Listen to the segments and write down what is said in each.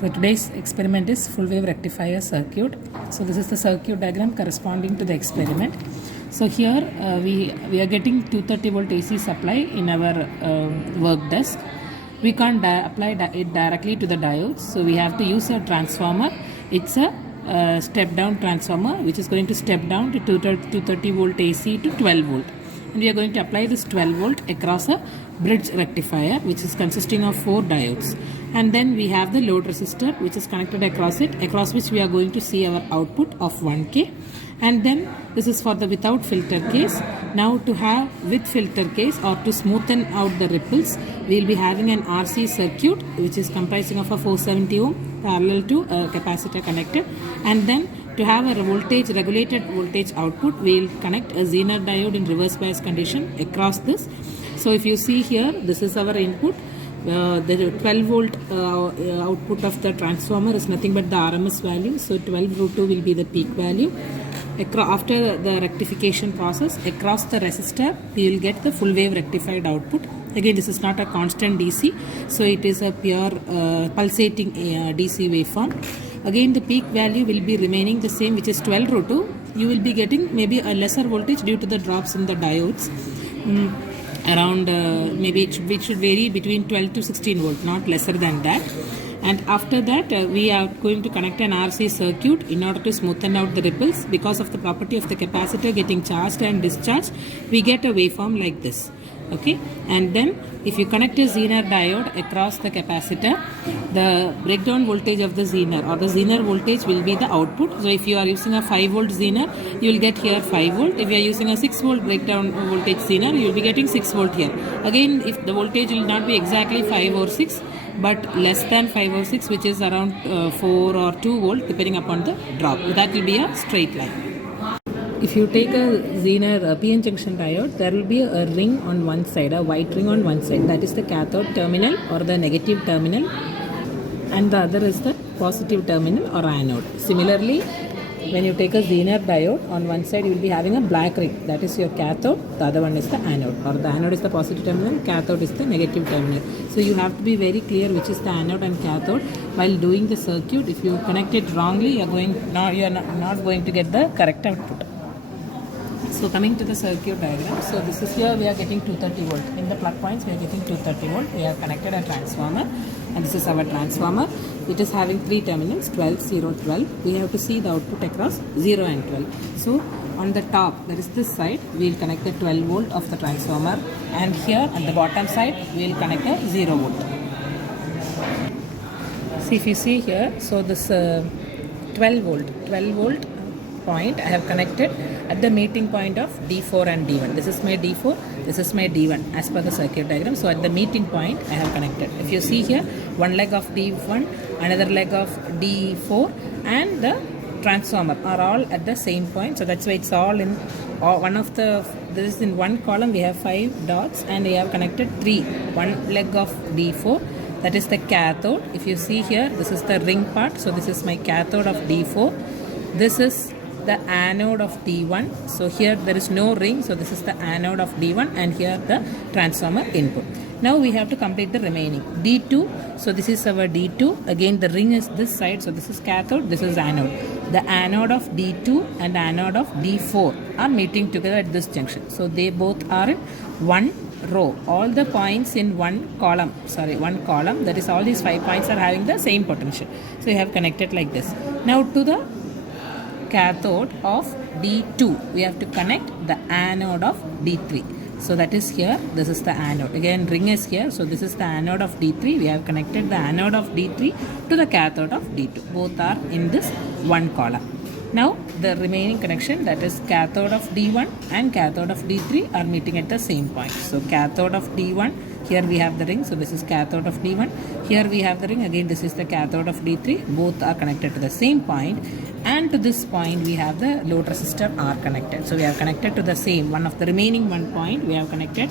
So today's experiment is full wave rectifier circuit. So this is the circuit diagram corresponding to the experiment. So here we are getting 230 volt AC supply in our work desk. We can't apply it directly to the diodes, so we have to use a transformer. It's a step down transformer which is going to step down to 230 volt AC to 12 volt. And we are going to apply this 12 volt across a bridge rectifier which is consisting of 4 diodes, and then we have the load resistor which is connected across it, across which we are going to see our output of 1K. And then this is for the without filter case. Now to have with filter case, or to smoothen out the ripples, we will be having an RC circuit which is comprising of a 470 ohm parallel to a capacitor connected. And then to have a voltage regulated voltage output, we will connect a Zener diode in reverse bias condition across this. So if you see here, this is our input. The 12 volt output of the transformer is nothing but the RMS value. So 12 root 2 will be the peak value. After the rectification process, across the resistor, we will get the full wave rectified output. Again, this is not a constant DC, so it is a pure pulsating DC waveform. Again, the peak value will be remaining the same, which is 12 root 2. You will be getting maybe a lesser voltage due to the drops in the diodes. Around maybe it should vary between 12 to 16 volt, not lesser than that. And after that we are going to connect an RC circuit in order to smoothen out the ripples. Because of the property of the capacitor getting charged and discharged, we get a waveform like this. Okay, and then if you connect a Zener diode across the capacitor, the breakdown voltage of the Zener, or the Zener voltage, will be the output. So if you are using a 5 volt Zener, you will get here 5 volt. If you are using a 6 volt breakdown voltage Zener, you will be getting 6 volt here. Again, if the voltage will not be exactly 5 or 6, but less than 5 or 6, which is around 4 or 2 volt depending upon the drop, that will be a straight line. If you take a Zener PN junction diode, there will be a ring on one side, a white ring on one side, that is the cathode terminal or the negative terminal, and the other is the positive terminal or anode. Similarly, when you take a Zener diode, on one side you will be having a black ring, that is your cathode, the other one is the anode, or the anode is the positive terminal, cathode is the negative terminal. So you have to be very clear which is the anode and cathode while doing the circuit. If you connect it wrongly, you are not going to get the correct output. So coming to the circuit diagram, so this is here we are getting 230 volt. In the plug points we are getting 230 volt. We have connected a transformer, and this is our transformer. It is having 3 terminals, 12, 0, 12. We have to see the output across 0 and 12. So on the top, there is this side, we will connect the 12 volt of the transformer, and here at the bottom side we will connect a 0 volt. See, if you see here, so this 12 volt point I have connected at the meeting point of D4 and D1. This is my D4, this is my D1 as per the circuit diagram. So at the meeting point I have connected. If you see here, one leg of D1, another leg of D4, and the transformer are all at the same point. So that's why it's all in this is in one column. We have 5 dots, and we have connected 3. One leg of D4, that is the cathode. If you see here, this is the ring part. So this is my cathode of D4. This is the anode of D1. So here there is no ring, so this is the anode of D1, and here the transformer input. Now we have to complete the remaining D2. So this is our D2. Again the ring is this side, so this is cathode, this is anode. The anode of D2 and the anode of D4 are meeting together at this junction. So they both are in one row. All the points in one column, that is all these 5 points are having the same potential. So you have connected like this. Now to the cathode of D2, we have to connect the anode of D3. So that is here, this is the anode. Again ring is here, so this is the anode of D3. We have connected the anode of D3 to the cathode of D2. Both are in this one column. Now the remaining connection, that is cathode of D1 and cathode of D3, are meeting at the same point. So cathode of D1, here we have the ring, so this is cathode of D1. Here we have the ring, again this is the cathode of D3. Both are connected to the same point, and to this point we have the load resistor R connected. So we have connected to the same one of the remaining one point. We have connected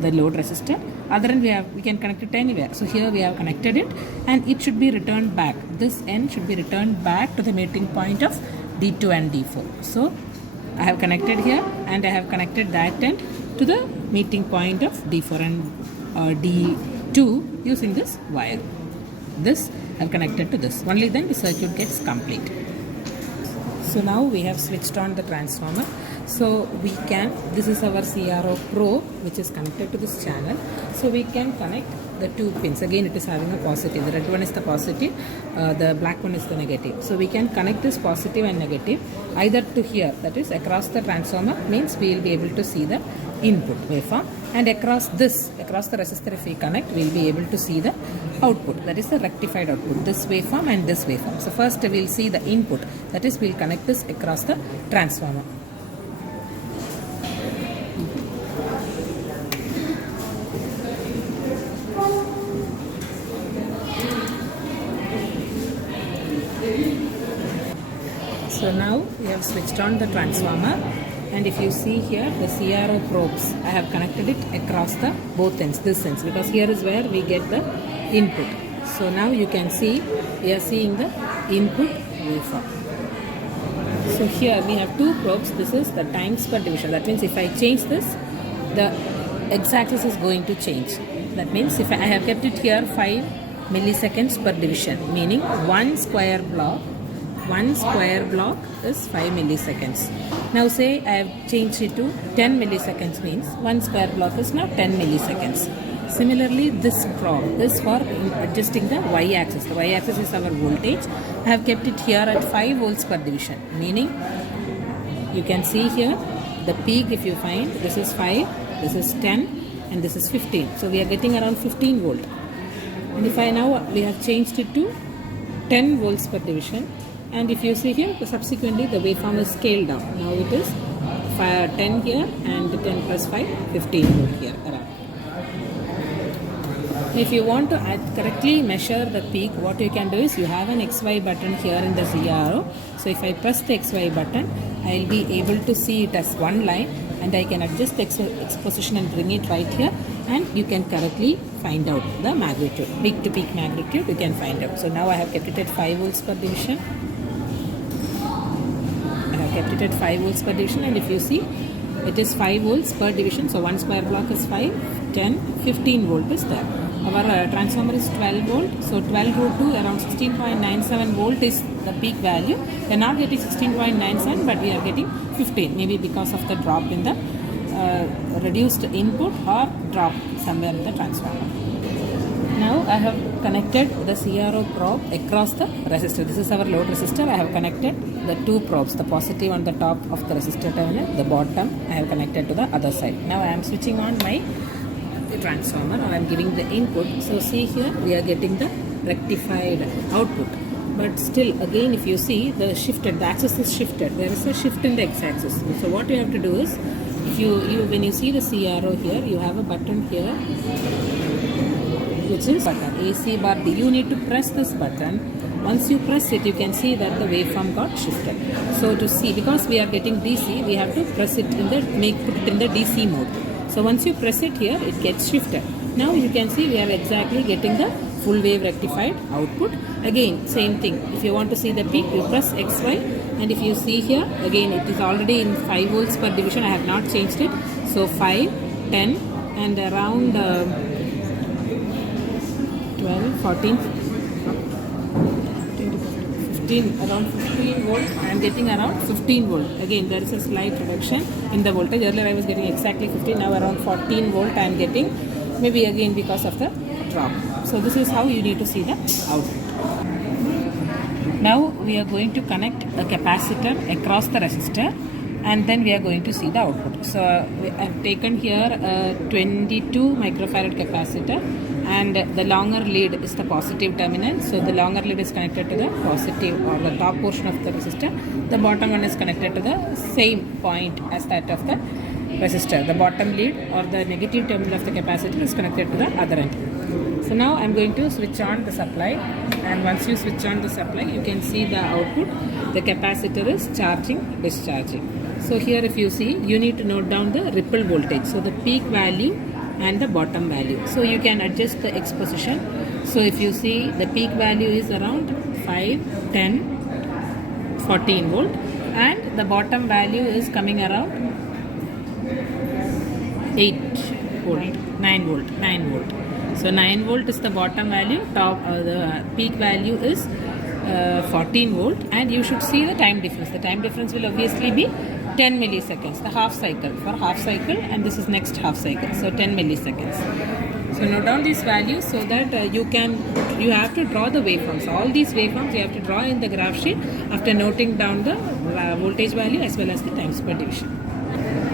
the load resistor. Other end we can connect it anywhere. So here we have connected it, and it should be returned back. This end should be returned back to the meeting point of D2 and D4. So I have connected here, and I have connected that end to the meeting point of D4 and D2 using this wire. This I've connected to this. Only then the circuit gets complete. So now we have switched on the transformer. So we can, this is our CRO probe which is connected to this channel. So we can connect the two pins. Again it is having a positive. The red one is the positive, the black one is the negative. So we can connect this positive and negative either to here, that is across the transformer, means we will be able to see the input waveform, and across the resistor if we connect, we will be able to see the output, that is the rectified output, this waveform and this waveform. So first we will see the input, that is we will connect this across the transformer. So now we have switched on the transformer, and if you see here the CRO probes, I have connected it across the both ends, this ends, because here is where we get the input. So now you can see, we are seeing the input waveform. So here we have two probes. This is the times per division. That means if I change this, the x-axis is going to change. That means if I have kept it here 5 milliseconds per division, meaning one square block is 5 milliseconds. Now say I have changed it to 10 milliseconds, means one square block is now 10 milliseconds. Similarly, this probe is for adjusting the y-axis. The y-axis is our voltage. I have kept it here at 5 volts per division, meaning you can see here the peak, if you find, this is 5, this is 10 and this is 15. So we are getting around 15 volt. And if I now, we have changed it to 10 volts per division. And if you see here, subsequently the waveform is scaled down. Now it is 10 here and 10 plus 5, 15 volt here around. If you want to correctly measure the peak, what you can do is you have an XY button here in the CRO. So if I press the XY button, I will be able to see it as one line, and I can adjust the exposition and bring it right here, and you can correctly find out the magnitude, peak to peak magnitude you can find out. So now I have kept it at 5 volts per division. Kept it at 5 volts per division, and if you see, it is 5 volts per division. So one square block is 5, 10, 15 volt is there. Our transformer is 12 volt, so 12 root 2 around 16.97 volt is the peak value. We are not getting 16.97, but we are getting 15, maybe because of the drop in the reduced input or drop somewhere in the transformer. Now I have connected the CRO probe across the resistor. This is our load resistor. I have connected the two probes, the positive on the top of the resistor terminal, the bottom I have connected to the other side. Now I am switching on my transformer, or I am giving the input. So see here, we are getting the rectified output. But still, again, if you see, the axis is shifted. There is a shift in the x-axis. So what you have to do is, if when you see the CRO here, you have a button here, which is button AC bar D. You need to press this button. Once you press it, you can see that the waveform got shifted. So to see, because we are getting DC, we have to press it in the put it in the DC mode. So once you press it here, it gets shifted. Now you can see we are exactly getting the full wave rectified output. Again, same thing. If you want to see the peak, you press XY, and if you see here, again it is already in 5 volts per division. I have not changed it. So 5, 10 and around 12, 14, 15, around 15 volt. I am getting around 15 volt. Again, there is a slight reduction in the voltage. Earlier I was getting exactly 15. Now around 14 volt I am getting, maybe again because of the drop. So this is how you need to see the output. Now we are going to connect a capacitor across the resistor, and then we are going to see the output. So I have taken here a 22 microfarad capacitor, and the longer lead is the positive terminal. So the longer lead is connected to the positive or the top portion of the resistor. The bottom one is connected to the same point as that of the resistor. The bottom lead or the negative terminal of the capacitor is connected to the other end. So now I am going to switch on the supply, and once you switch on the supply, you can see the output. The capacitor is charging, discharging. So here if you see, you need to note down the ripple voltage. So the peak value and the bottom value. So you can adjust the exposition. So if you see, the peak value is around 5, 10, 14 volt, and the bottom value is coming around 8 volt, 9 volt, 9 volt. So 9 volt is the bottom value, the peak value is 14 volt, and you should see the time difference. The time difference will obviously be 10 milliseconds, the half cycle, for half cycle, and this is next half cycle, so 10 milliseconds. So note down these values so that you have to draw the waveforms. All these waveforms you have to draw in the graph sheet after noting down the voltage value as well as the times per division.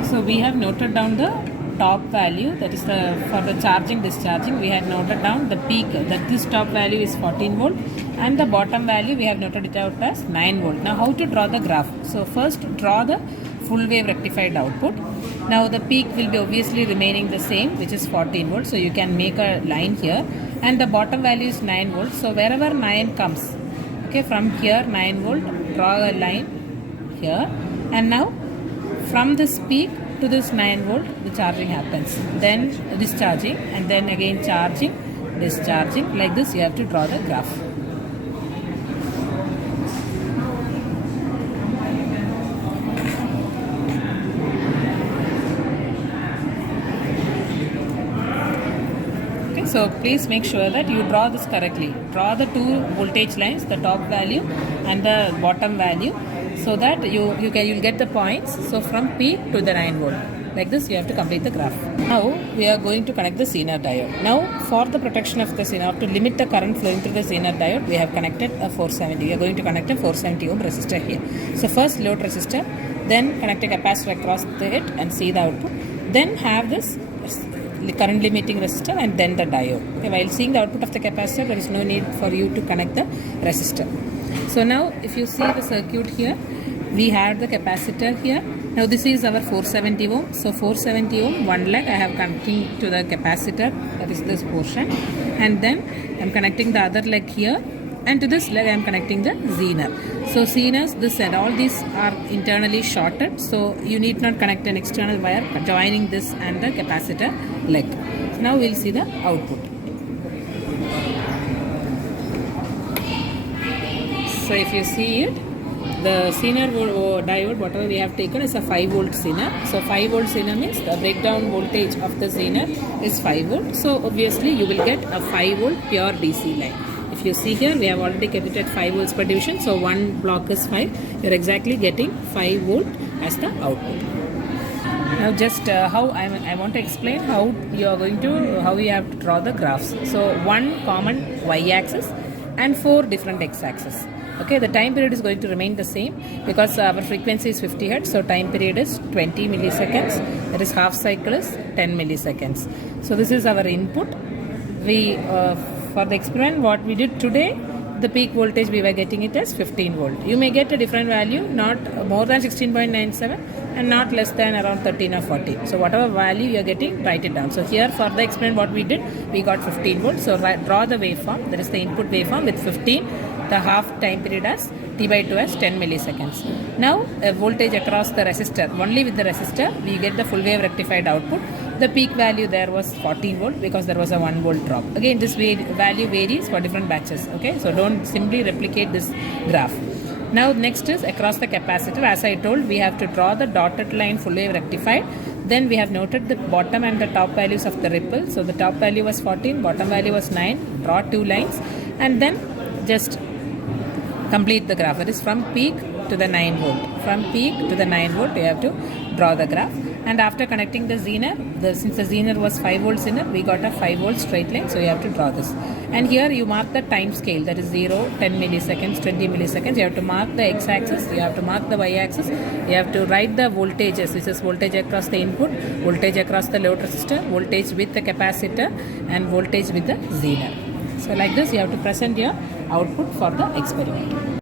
So we have noted down the top value, that is for the charging discharging. We had noted down the peak, that this top value is 14 volt, and the bottom value we have noted it out as 9 volt. Now how to draw the graph? So first draw the full wave rectified output. Now the peak will be obviously remaining the same, which is 14 volt, so you can make a line here, and the bottom value is 9 volt. So wherever 9 comes, okay, from here 9 volt, draw a line here, and now from this peak to this 9 volt the charging happens, then discharging, and then again charging, discharging. Like this you have to draw the graph. Okay, so please make sure that you draw this correctly. Draw the two voltage lines, the top value and the bottom value, so that you'll get the points. So from peak to the 9 volt, like this you have to complete the graph. Now we are going to connect the Zener diode. Now for the protection of the Zener, to limit the current flowing through the Zener diode, we have connected a 470. We are going to connect a 470 ohm resistor here. So first load resistor, then connect a capacitor across it and see the output, then have this current limiting resistor, and then the diode. Okay, while seeing the output of the capacitor, there is no need for you to connect the resistor. So now if you see the circuit here, we have the capacitor here. Now this is our 470 ohm. So 470 ohm, one leg I have connecting to the capacitor, that is this portion, and then I am connecting the other leg here, and to this leg I am connecting the Zener. So Zeners, this and all these are internally shorted, so you need not connect an external wire joining this and the capacitor leg. Now we will see the output. So if you see it, the Zener diode, whatever we have taken, is a 5 volt Zener. So 5 volt Zener means the breakdown voltage of the Zener is 5 volt. So obviously you will get a 5 volt pure DC line. If you see here, we have already kept it at 5 volts per division. So one block is 5. You are exactly getting 5 volt as the output. Now just how I want to explain how you have to draw the graphs. So one common y-axis and 4 different x-axis. Okay, the time period is going to remain the same because our frequency is 50 Hz, so time period is 20 milliseconds, that is half cycle is 10 milliseconds. So this is our input. We for the experiment what we did today, the peak voltage we were getting it as 15 volt. You may get a different value, not more than 16.97 and not less than around 13 or 14. So whatever value you are getting, write it down. So here for the experiment what we did, we got 15 volt. So draw the waveform, that is the input waveform with 15, the half time period as T by 2 as 10 milliseconds. Now a voltage across the resistor, only with the resistor we get the full wave rectified output. The peak value there was 14 volt because there was a 1 volt drop. Again this value varies for different batches. Okay, so don't simply replicate this graph. Now next is across the capacitor. As I told, we have to draw the dotted line full wave rectified. Then we have noted the bottom and the top values of the ripple. So the top value was 14, bottom value was 9. Draw 2 lines and then just complete the graph. It is from peak to the 9 volt. From peak to the 9 volt you have to draw the graph. And after connecting the Zener, since the Zener was 5 volt Zener, we got a 5 volt straight line, so you have to draw this. And here you mark the time scale, that is 0, 10 milliseconds, 20 milliseconds. You have to mark the x-axis, you have to mark the y-axis, you have to write the voltages, which is voltage across the input, voltage across the load resistor, voltage with the capacitor, and voltage with the Zener. So like this you have to present your output for the experiment.